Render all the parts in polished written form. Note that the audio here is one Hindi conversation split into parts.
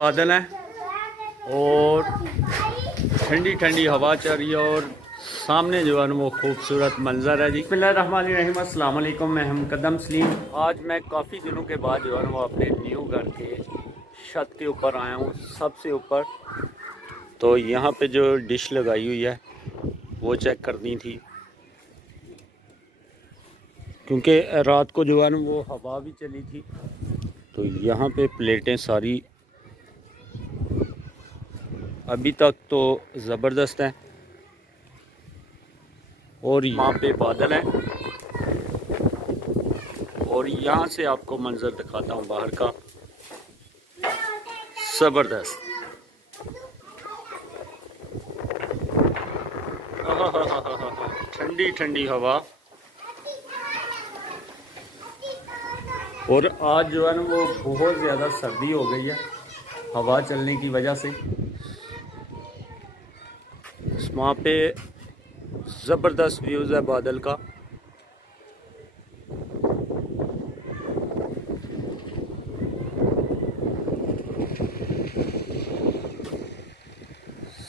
बादल हैं और ठंडी ठंडी हवा चल रही है और सामने जो है वो खूबसूरत मंजर है जी। बिस्मिल्लाहिर्रहमानिर्रहीम, अस्सलाम वालेकुम। मैं हम कदम सलीम। आज मैं काफ़ी दिनों के बाद जो है वो अपने न्यू घर के छत के ऊपर आया हूँ, सबसे ऊपर। तो यहाँ पे जो डिश लगाई हुई है वो चेक करनी थी, क्योंकि रात को जो है ना वो हवा भी चली थी। तो यहाँ पे प्लेटें सारी अभी तक तो ज़बरदस्त हैं और यहाँ पे बादल हैं और यहाँ से आपको मंजर दिखाता हूँ बाहर का, ज़बरदस्त। ठंडी ठंडी हवा। और आज जो है ना वो बहुत ज़्यादा सर्दी हो गई है हवा चलने की वजह से। वहाँ पे ज़बरदस्त व्यूज़ है बादल का।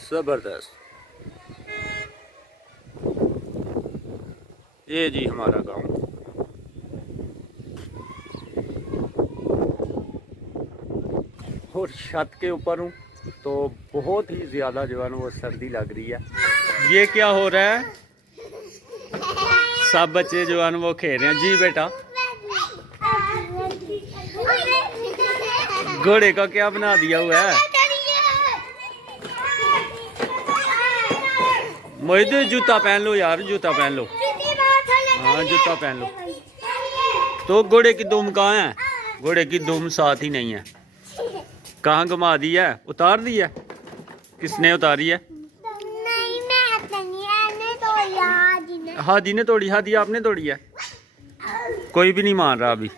ज़बरदस्त। ये जी हमारा गांव। और छत के ऊपर हूँ तो बहुत ही ज़्यादा जो है ना वो सर्दी लग रही है। ये क्या हो रहा है? सब बच्चे जो है ना वो खेल रहे हैं। जी बेटा, घोड़े का क्या बना दिया हुआ है? मोहित जूता पहन लो यार, जूता पहन लो। हाँ जूता पहन लो। तो घोड़े की दुम कहाँ है? घोड़े की दुम साथ ही नहीं है। कहाँ घुमा दी है? उतार दी है? किसने उतारी है? हादी ने तोड़ी। हादी आपने तोड़ी है? कोई भी नहीं मान रहा अभी।